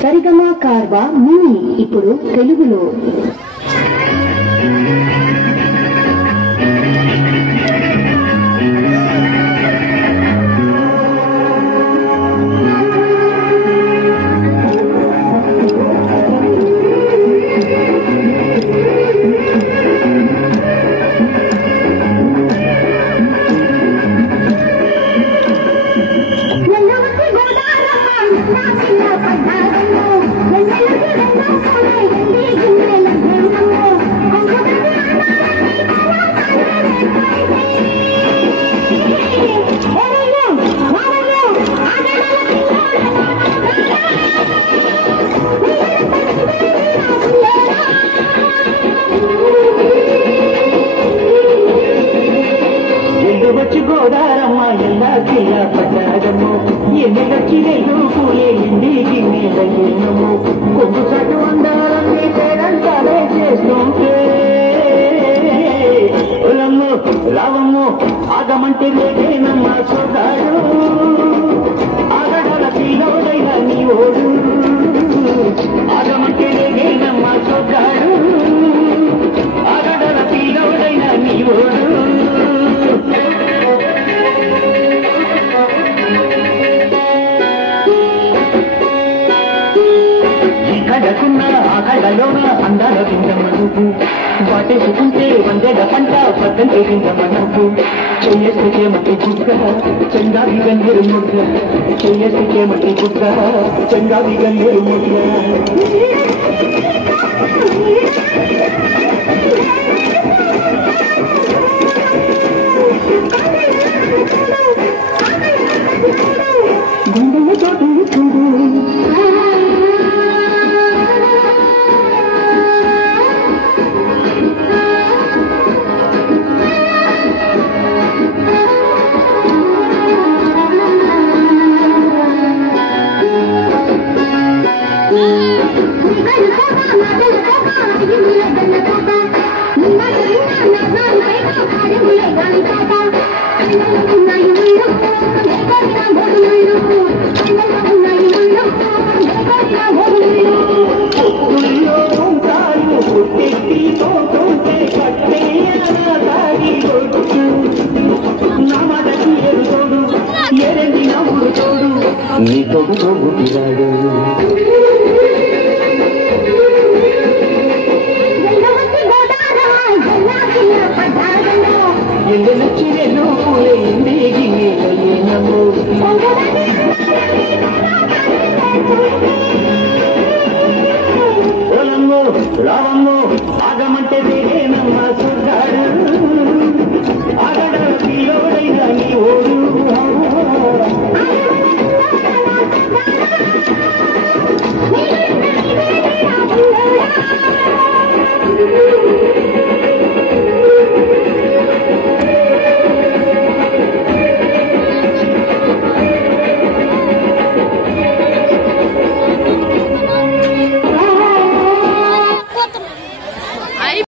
సరిగమా Carvaan mini ఇప్పుడు తెలుగులో. వచ్చి గోదారమ్మ ఎలా కిలా పడ్డారమ్మో ఎన్నెలొచ్చి పూలే ఇంటికి నీళ్ళము కొద్దు చటు ఉండాలని పేరంతాలే చేస్తుంటే రమ్ము రావమ్ము ఆగమంటే లేదేనమ్మ సోదాడు ఆగడాల పిల్లడైనా నీ ఓడు ఆగమంటే లేదేనమ్మ సోదాడు ఆగడాల పిల్లడైనా నీ ఓడు కడకున్న ఆ కళ్ళలోన అందాల తింటమనుకు వాటేసుకుంటే వందేల పంట పక్కన తింటమనుకు చెయ్యేసుకేమటి గుడ్డ చెంగావి గన్నేరు ముద్ద చెయ్యేసుకేమటి గుడ్డ చెంగావి గన్నేరు ముద్ద గుండెల చోటు చూడు నీ తోడు తోడురాడు ఎండలొచ్చి నేను పూలే ఇంటికి నీళ్ళము రావమ్ము ఆగమంటే